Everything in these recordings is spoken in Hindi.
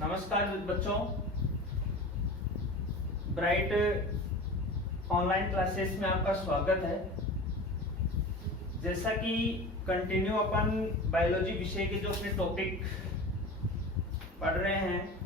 नमस्कार बच्चों, ब्राइट ऑनलाइन क्लासेस में आपका स्वागत है। जैसा कि कंटिन्यू अपन बायोलॉजी विषय के जो अपने टॉपिक पढ़ रहे हैं,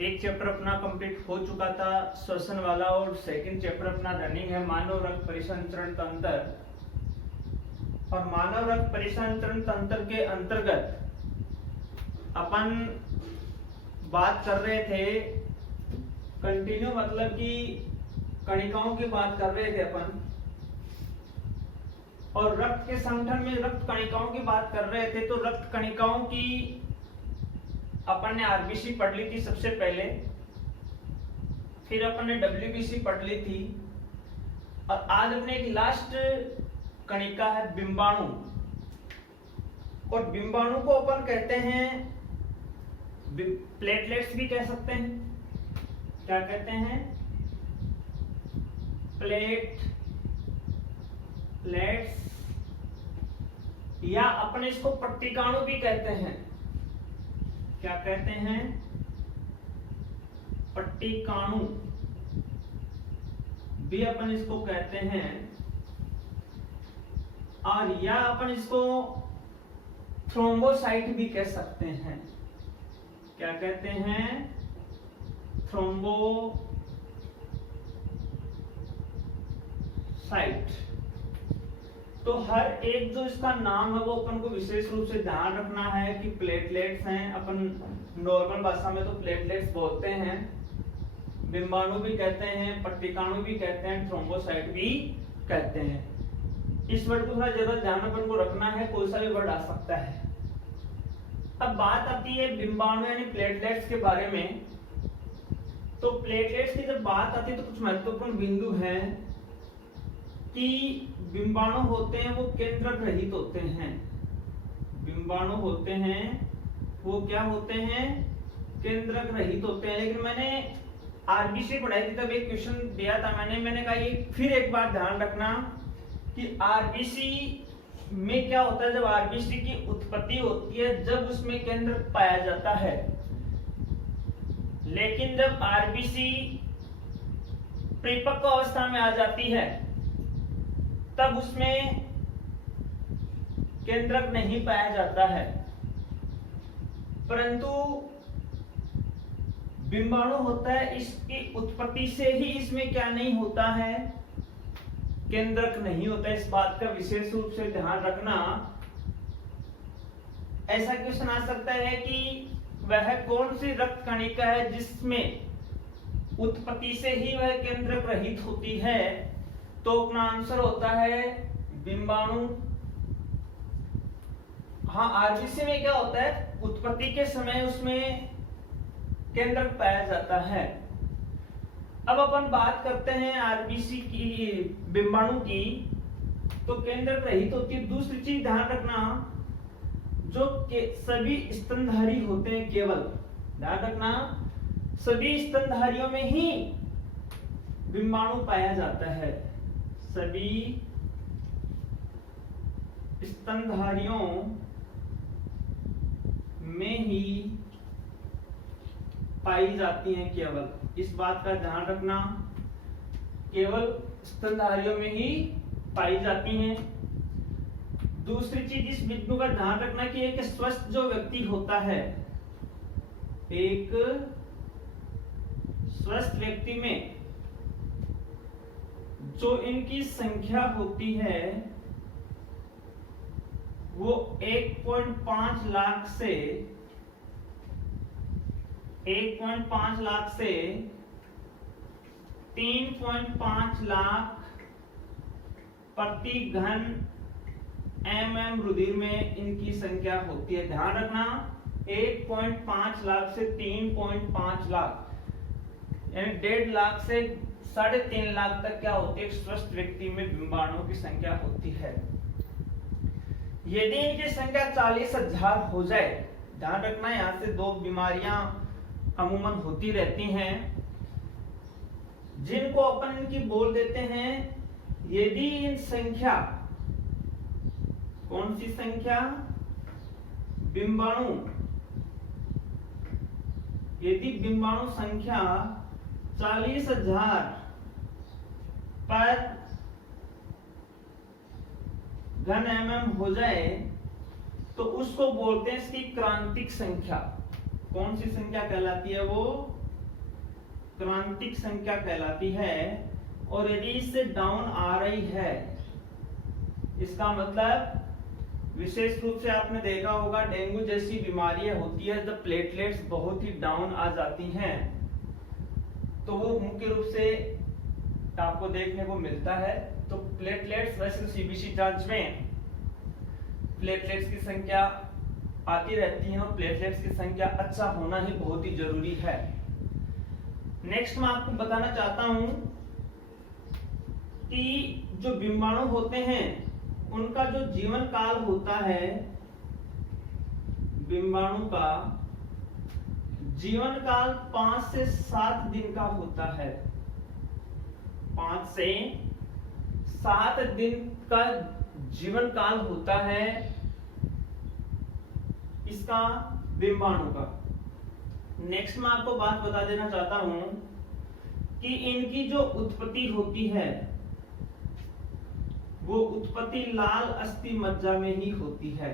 एक चैप्टर अपना कंप्लीट हो चुका था श्वसन वाला और सेकंड चैप्टर अपना रनिंग है मानव रक्त परिसंचरण तंत्र। और मानव रक्त परिसंचरण तंत्र के अंतर्गत अपन बात कर रहे थे कंटिन्यू, मतलब कि कणिकाओं की बात कर रहे थे अपन, और रक्त के संगठन में रक्त कणिकाओं की बात कर रहे थे। तो रक्त कणिकाओं की अपन ने आरबीसी पढ़ ली थी सबसे पहले, फिर अपन ने डब्ल्यूबीसी पढ़ ली थी, और आज अपने एक लास्ट कणिका है बिंबाणु। और बिंबाणु को अपन कहते हैं, प्लेटलेट्स भी कह सकते हैं। क्या कहते हैं? प्लेटलेट्स, या अपन इसको पट्टिकाणु भी कहते हैं। क्या कहते हैं? पट्टिकाणु भी अपन इसको कहते हैं। और या अपन इसको थ्रोम्बोसाइट भी कह सकते हैं। क्या कहते हैं? थ्रोम्बोसाइट। तो हर एक जो इसका नाम है वो अपन को विशेष रूप से ध्यान रखना है कि प्लेटलेट्स हैं। अपन नॉर्मल भाषा में तो प्लेटलेट्स बोलते हैं, बिंबाणु भी कहते हैं, पट्टिकाणु भी कहते हैं, थ्रोम्बोसाइट भी कहते हैं। इस वर्ड को थोड़ा ज्यादा ध्यान अपन को रखना है, कोई सा भी वर्ड आ सकता है। अब बात आती है बिंबाणु यानी प्लेटलेट्स के बारे में। तो प्लेटलेट्स की जब बात आती है तो कुछ महत्वपूर्ण बिंदु हैं कि बिंबाणु होते हैं वो केंद्रक रहित होते हैं। बिंबाणु होते हैं वो क्या होते हैं? केंद्रक रहित होते हैं। लेकिन मैंने आरबीसी पढ़ाई थी तब एक क्वेश्चन दिया था मैंने कहा ये फिर एक बार ध्यान रखना कि आरबीसी में क्या होता है। जब आरबीसी की उत्पत्ति होती है जब उसमें केंद्रक पाया जाता है, लेकिन जब आरबीसी परिपक्व अवस्था में आ जाती है तब उसमें केंद्रक नहीं पाया जाता है। परंतु बिंबाणु होता है, इसकी उत्पत्ति से ही इसमें क्या नहीं होता है? केंद्रक नहीं होता। इस बात का विशेष रूप से ध्यान रखना। ऐसा क्वेश्चन आ सकता है कि वह कौन सी रक्त कणिका है जिसमें उत्पत्ति से ही वह केंद्रक रहित होती है? तो अपना आंसर होता है बिंबाणु। हाँ, आरबीसी में क्या होता है? उत्पत्ति के समय उसमें केंद्रक पाया जाता है। अब अपन बात करते हैं आरबीसी की, बिंबाणु की, तो केंद्रक रहित होती है। दूसरी चीज ध्यान रखना, जो सभी स्तनधारी होते हैं, केवल ध्यान रखना सभी स्तनधारियों में ही बिंबाणु पाया जाता है। सभी स्तनधारियों में ही पाई जाती हैं केवल। इस बात का ध्यान रखना, केवल स्तनधारियों में ही पाई जाती हैं। दूसरी चीज इस बिंदु का ध्यान रखना कि एक स्वस्थ जो व्यक्ति होता है, एक स्वस्थ व्यक्ति में जो इनकी संख्या होती है वो 1.5 लाख से 3.5 लाख प्रति घन mm रुधिर में इनकी संख्या होती है। ध्यान रखना 1.5 लाख से 3.5 लाख, यानी 1.5 लाख से 3.5 लाख तक क्या होती है? स्वस्थ व्यक्ति में बिंबाणुओं की संख्या होती है। यदि इनकी संख्या 40,000 हो जाए, ध्यान रखना यहाँ से दो बीमारियां अमूमन होती रहती हैं जिनको अपन इनकी बोल देते हैं। यदि इन संख्या, कौन सी संख्या? बिंबाणु यदि बिंबाणु संख्या 40,000 पर घन mm हो जाए तो उसको बोलते हैं इसकी क्रांतिक संख्या। कौन सी संख्या कहलाती है? वो क्रांतिक संख्या कहलाती है। और यदि इससे डाउन आ रही है, इसका मतलब विशेष रूप से आपने देखा होगा डेंगू जैसी बीमारियां होती है जब प्लेटलेट्स बहुत ही डाउन आ जाती हैं, तो वो मुख्य रूप से आपको देखने को मिलता है। तो प्लेटलेट्स, वैसे सीबीसी जांच में प्लेटलेट्स की संख्या आती रहती है और प्लेटलेट्स की संख्या अच्छा होना ही बहुत ही जरूरी है। नेक्स्ट मैं आपको बताना चाहता हूं कि जो बिंबाणु होते हैं उनका जो जीवन काल होता है, बिंबाणु का जीवन काल 5 से 7 दिन का होता है। 5 से 7 दिन का जीवन काल होता है इसका बिंबाणु का। नेक्स्ट मैं आपको बात बता देना चाहता हूं कि इनकी जो उत्पत्ति होती है वो उत्पत्ति लाल अस्थि मज्जा में ही होती है।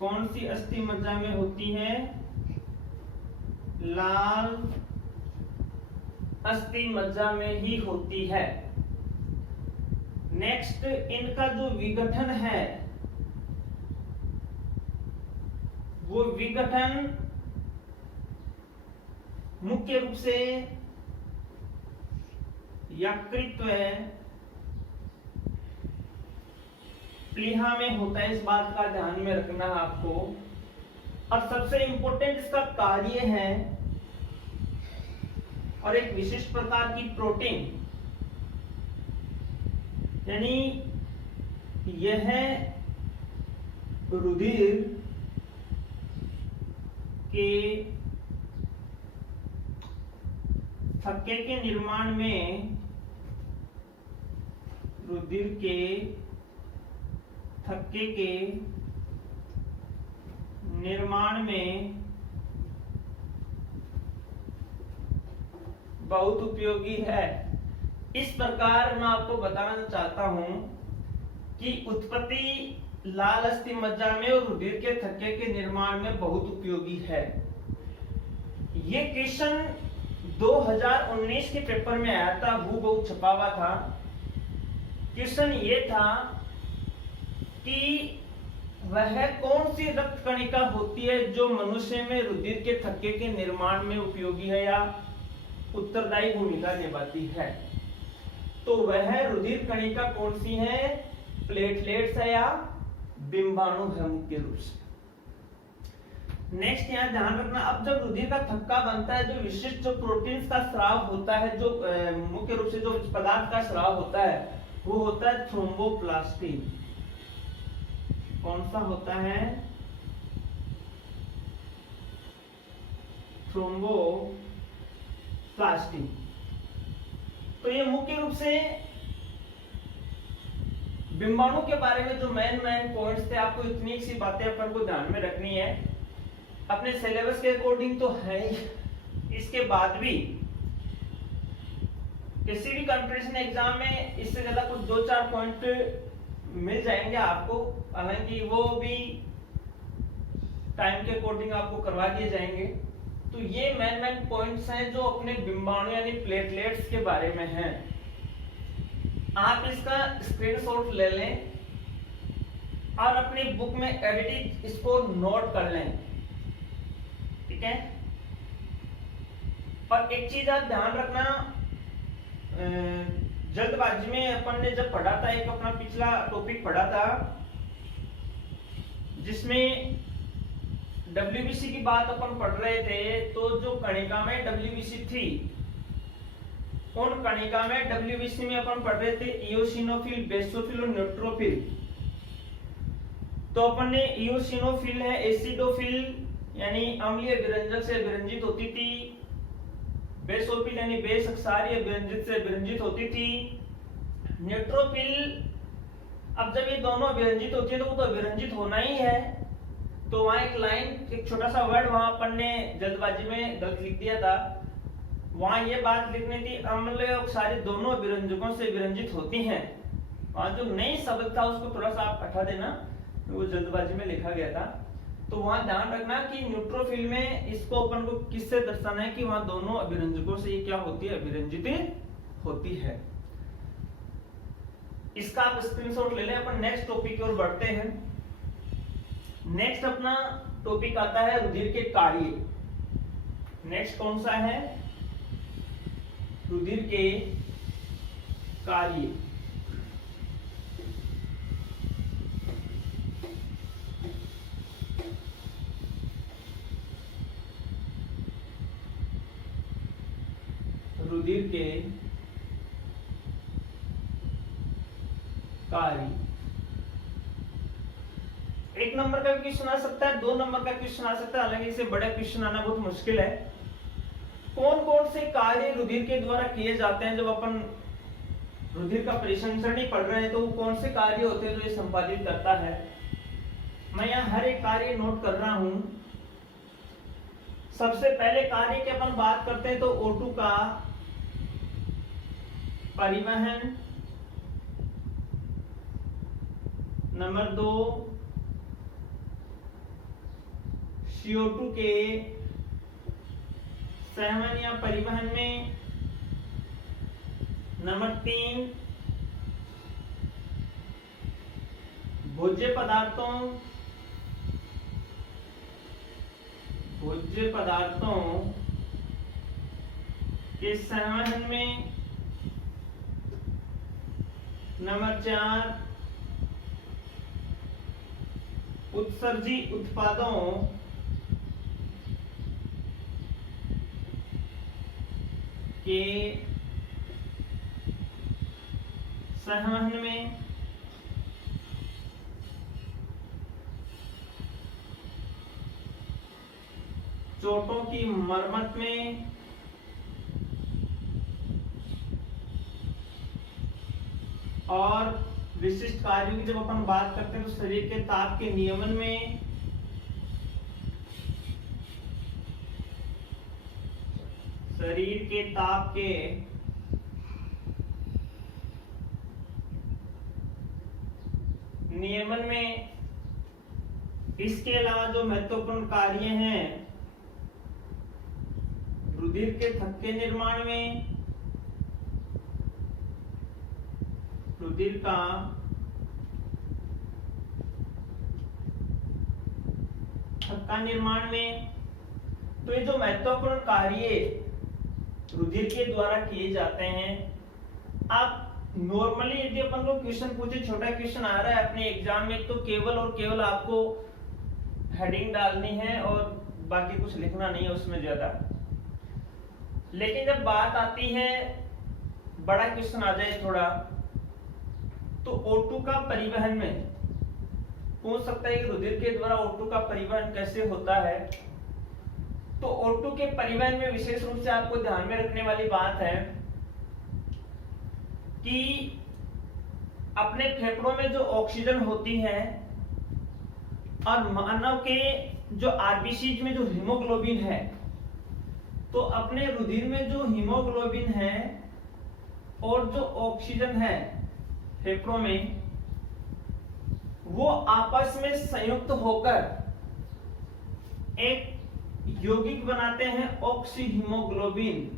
कौन सी अस्थि मज्जा में होती है? लाल अस्थि मज्जा में ही होती है। नेक्स्ट, इनका जो विघटन है वो विघटन मुख्य रूप से यकृत प्लीहा में होता है। इस बात का ध्यान में रखना है आपको। और सबसे इंपॉर्टेंट इसका कार्य है और एक विशिष्ट प्रकार की प्रोटीन, यानी यह रुधिर के थक्के के निर्माण में, रुधिर के थक्के के निर्माण में बहुत उपयोगी है। इस प्रकार मैं आपको बताना चाहता हूं कि उत्पत्ति लाल अस्थि मज्जा में और रुधिर के थक्के के निर्माण में बहुत उपयोगी है। ये क्वेश्चन 2019 के पेपर में आया था, हूबहू छपा हुआ था। क्वेश्चन ये था कि वह कौन सी रक्त कणिका होती है जो मनुष्य में रुधिर के थक्के के निर्माण में उपयोगी है या उत्तरदायी भूमिका निभाती है। तो वह रुधिर कणिका कौन सी है? प्लेटलेट्स है या बिंबाणु है मुख्य रूप से। नेक्स्ट यहाँ ध्यान रखना, अब जब रुधिर का थक्का बनता है, जो विशिष्ट जो प्रोटीन्स का स्राव होता है, जो मुख्य रूप से जो पदार्थ का स्राव होता है वो होता है थ्रोम्बोप्लास्टिन। कौन सा होता है? थ्रोम्बोप्लास्टिन। तो ये मुख्य रूप से बिंबाणु के बारे में जो मेन पॉइंट्स थे, आपको इतनी सी बातें अपन को ध्यान में रखनी है। अपने सिलेबस के अकॉर्डिंग तो है ही, इसके बाद भी किसी भी कंपटीशन एग्जाम में इससे ज्यादा कुछ 2-4 पॉइंट मिल जाएंगे आपको, हालांकि वो भी टाइम के अकॉर्डिंग आपको करवा दिए जाएंगे। तो ये मेन पॉइंट्स हैं जो अपने बिंबाणु यानी प्लेटलेट्स के बारे में हैं। आप इसका स्क्रीनशॉट ले लें और अपनी बुक में एडिट इसको नोट कर लें, ठीक है। और एक चीज आप ध्यान रखना, जल्दबाजी में अपन ने जब पढ़ा था, एक अपना पिछला टॉपिक पढ़ा था जिसमें WBC की बात अपन पढ़ रहे थे, तो जो कणिका में WBC थी, उन कणिका में WBC में अपन पढ़ रहे थे इओसिनोफिल, बेसोफिल और न्यूट्रोफिल। तो अपन ने इओसिनोफिल है एसिडोफिल यानी अम्लीय विरंजन से विरंजित होती थी, बेसोफिल यानी बेस क्षारीय विरंजित से विरंजित होती थी, न्यूट्रोफिल अब जब ये दोनों विरंजित होती है तो वो तो विरंजित होना ही है, तो वहां एक लाइन, एक छोटा सा वर्ड वहां अपन ने जल्दबाजी में गलत लिख दिया था। वहां ये बात लिखनी थी अम्ल और क्षारीय दोनों विरंजकों से विरंजित होती हैं। वहां जो नई शब्द था उसको थोड़ा सा आप हटा देना, वो जल्दबाजी में लिखा गया था। तो वहां ध्यान रखना कि न्यूट्रोफिल में इसको अपन को किससे दर्शाना है कि वहां दोनों अभिरंजकों से ये क्या होती है, अभिरंजित होती है। इसका आप स्क्रीनशॉट ले लें। अपन नेक्स्ट टॉपिक की ओर बढ़ते हैं। नेक्स्ट अपना टॉपिक आता है रुधिर के कार्य। नेक्स्ट कौन सा है, रुधिर के कार्य। रुधिर के कार्य। एक नंबर का क्वेश्चन आ सकता है, 2 नंबर का क्वेश्चन आ सकता है, हालांकि इससे बड़ा क्वेश्चन आना बहुत मुश्किल है। कौन कौन से कार्य रुधिर के द्वारा किए जाते हैं? जब अपन रुधिर का परिसंचरण ही पढ़ रहे हैं तो वो कौन से कार्य होते हैं जो ये संपादित करता है? मैं यहाँ हर एक कार्य नोट कर रहा हूं। सबसे पहले कार्य की अपन बात करते हैं तो O2 का परिवहन, नंबर 2 CO2 के सहवन या परिवहन में, नंबर 3 भोज्य पदार्थों के सहवन में, नंबर 4 उत्सर्जी उत्पादों के सहवन में, चोटों की मरम्मत में, और विशिष्ट कार्यों की जब अपन बात करते हैं तो शरीर के ताप के नियमन में, शरीर के ताप के नियमन में। इसके अलावा जो महत्वपूर्ण कार्य हैं रुधिर के थक्के निर्माण में, रुधिर का थक्का निर्माण में। तो ये जो महत्वपूर्ण कार्य रुधिर के द्वारा किए जाते हैं, आप नॉर्मली यदि अपन को क्वेश्चन पूछे, छोटा क्वेश्चन आ रहा है अपने एग्जाम में, तो केवल और केवल आपको हेडिंग डालनी है और बाकी कुछ लिखना नहीं है उसमें ज्यादा। लेकिन जब बात आती है, बड़ा क्वेश्चन आ जाए थोड़ा, तो O2 का परिवहन में पूछ सकता है कि रुधिर के द्वारा O2 का परिवहन कैसे होता है। तो O2 के परिवहन में विशेष रूप से आपको ध्यान में रखने वाली बात है कि अपने फेफड़ों में जो ऑक्सीजन होती है और मानव के जो आरबीसी में जो हीमोग्लोबिन है, तो अपने रुधिर में जो हीमोग्लोबिन है और जो ऑक्सीजन है फेफड़ों में, वो आपस में संयुक्त होकर एक यौगिक बनाते हैं ऑक्सी हीमोग्लोबिन।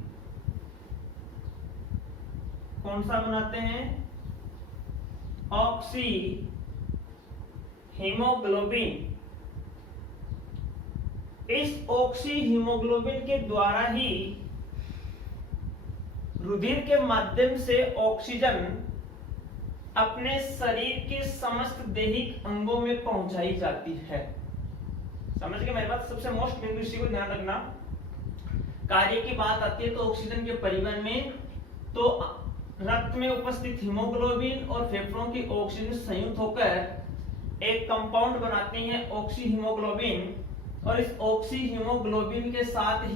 कौन सा बनाते हैं? Oxy haemoglobin. इस ऑक्सी हीमोग्लोबिन के द्वारा ही रुधिर के माध्यम से ऑक्सीजन अपने शरीर के समस्त दैहिक अंगों में पहुंचाई जाती है। समझ गए मेरे बात? सबसे मोस्ट बिंदु इसी को ध्यान रखना। कार्य की बात आती है तो ऑक्सीजन के परिवहन में, तो रक्त में उपस्थित हीमोग्लोबिन और फेफड़ों की ऑक्सीजन संयुक्त होकर एक कंपाउंड बनाती हैं ऑक्सी हीमोग्लोबिन, और इस ऑक्सी हीमोग्लोबिन के साथ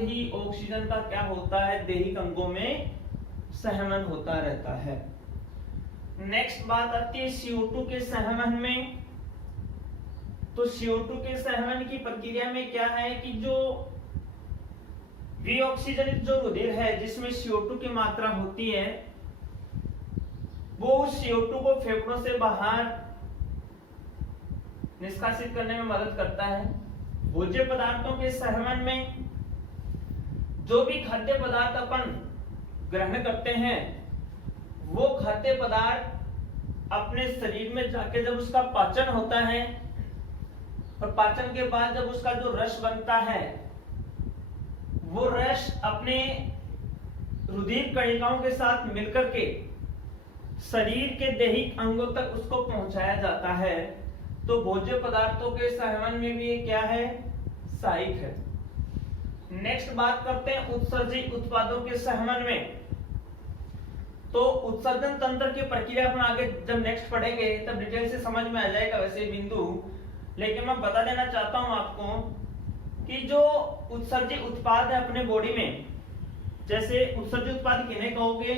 ही ऑक्सीजन का क्या होता है, दैहिक अंगों में सहमन होता रहता है। नेक्स्ट बात आती है CO2 के संवहन में। तो CO2 के संवहन की प्रक्रिया में क्या है कि जो विऑक्सीजनित जो रुधिर है जिसमें CO2 की मात्रा होती है वो उस CO2 को फेफड़ों से बाहर निष्कासित करने में मदद करता है। भोज्य पदार्थों के संवहन में जो भी खाद्य पदार्थ अपन ग्रहण करते हैं वो खाद्य पदार्थ अपने शरीर में जाके जब उसका पाचन होता है और पाचन के बाद जब उसका जो रस बनता है वो रस अपने रुधिर कणिकाओं के साथ मिलकर के शरीर के दैहिक अंगों तक उसको पहुंचाया जाता है। तो भोज्य पदार्थों के संवहन में भी क्या है, सहायक है। नेक्स्ट बात करते हैं उत्सर्जित उत्पादों के संवहन में। तो उत्सर्जन तंत्र की प्रक्रिया अपन आगे जब नेक्स्ट पढ़ेंगे तब डिटेल से समझ में आ जाएगा वैसे बिंदु, लेकिन मैं बता देना चाहता हूं आपको कि जो उत्सर्जित उत्पाद है अपने बॉडी में, जैसे उत्सर्जित उत्पाद किन्हें कहोगे,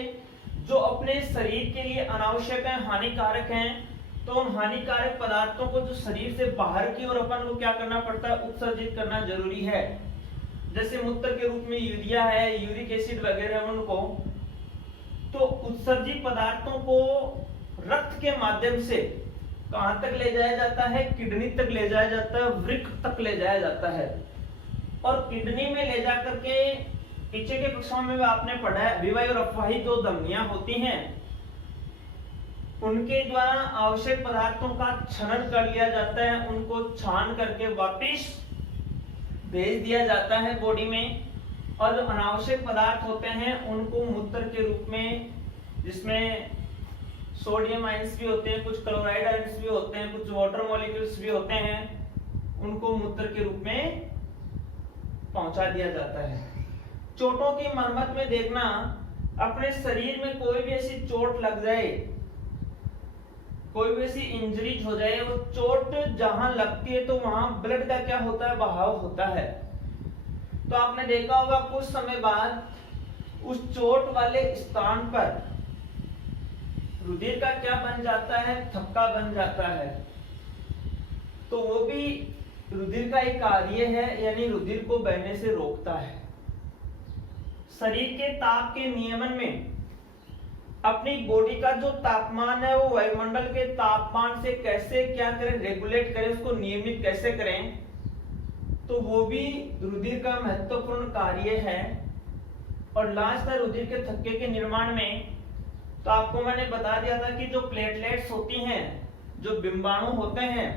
जो अपने शरीर के लिए अनावश्यक है, हानिकारक हैं, तो उन हानिकारक पदार्थों को जो शरीर से बाहर की ओर अपन को क्या करना पड़ता है, उत्सर्जित करना जरूरी है। जैसे मूत्र के रूप में यूरिया है, यूरिक एसिड वगैरह उनको, तो उत्सर्जित पदार्थों को रक्त के माध्यम से कहां तक ले जाया जाता है, किडनी तक ले जाया जाता है, वृक्क तक ले जाया जाता है। और किडनी में ले जाकर के पीछे के कक्षाओं में आपने पढ़ा है विवाही और अपवाही दो धमनियां होती हैं, उनके द्वारा आवश्यक पदार्थों का छनन कर लिया जाता है, उनको छान करके वापिस भेज दिया जाता है बॉडी में। और जो अनावश्यक पदार्थ होते हैं उनको मूत्र के रूप में, जिसमें सोडियम आयंस भी होते हैं, कुछ क्लोराइड आयंस भी होते हैं, कुछ वाटर मॉलिक्यूल्स भी होते हैं, उनको मूत्र के रूप में पहुंचा दिया जाता है। चोटों की मरम्मत में देखना, अपने शरीर में कोई भी ऐसी चोट लग जाए, कोई भी ऐसी इंजरीज हो जाए, वो चोट जहां लगती है तो वहां ब्लड का क्या होता है, बहाव होता है। तो आपने देखा होगा कुछ समय बाद उस चोट वाले स्थान पर रुधिर का क्या बन जाता है, थक्का बन जाता है। तो वो भी रुधिर का एक कार्य है, यानी रुधिर को बहने से रोकता है। शरीर के ताप के नियमन में अपनी बॉडी का जो तापमान है वो वायुमंडल के तापमान से कैसे क्या करें, रेगुलेट करें, उसको नियमित कैसे करें, तो वो भी रुधिर का महत्वपूर्ण कार्य है। और लास्ट है रुधिर के थक्के के निर्माण में, तो आपको मैंने बता दिया था कि जो प्लेटलेट्स होती हैं, जो बिंबाणु होते हैं,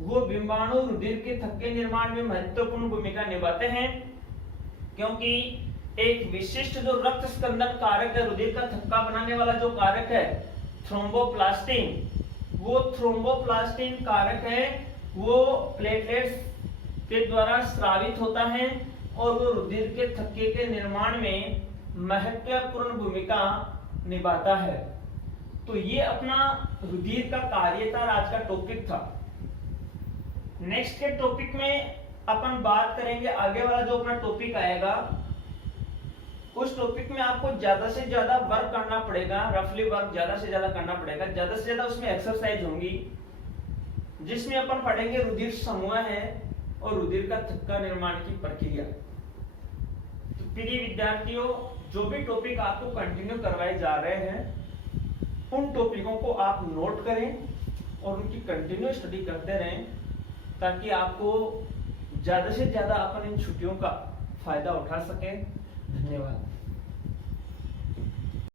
वो बिंबाणु रुधिर के थक्के निर्माण में महत्वपूर्ण भूमिका निभाते हैं, क्योंकि एक विशिष्ट जो रक्त स्कंदन कारक है, रुधिर का थक्का बनाने वाला जो कारक है थ्रोम्बोप्लास्टिन, वो थ्रोम्बोप्लास्टिन कारक है, वो प्लेटलेट्स के द्वारा स्रावित होता है और वो रुधिर के थक्के के निर्माण में महत्वपूर्ण भूमिका निभाता है। तो ये अपना रुधिर का कार्य था, आज का टॉपिक था। नेक्स्ट के टॉपिक में अपन बात करेंगे, आगे वाला जो अपना टॉपिक आएगा उस टॉपिक में आपको ज्यादा से ज्यादा वर्क करना पड़ेगा, रफली वर्क ज्यादा से ज्यादा करना पड़ेगा, ज्यादा से ज्यादा उसमें एक्सरसाइज होंगी, जिसमें अपन पढ़ेंगे रुधिर समूह है और रुधिर का थक्का निर्माण की प्रक्रिया। तो प्रिय विद्यार्थियों, जो भी टॉपिक आपको कंटिन्यू करवाए जा रहे हैं उन टॉपिकों को आप नोट करें और उनकी कंटिन्यू स्टडी करते रहें, ताकि आपको ज्यादा से ज्यादा अपन इन छुट्टियों का फायदा उठा सकें। धन्यवाद।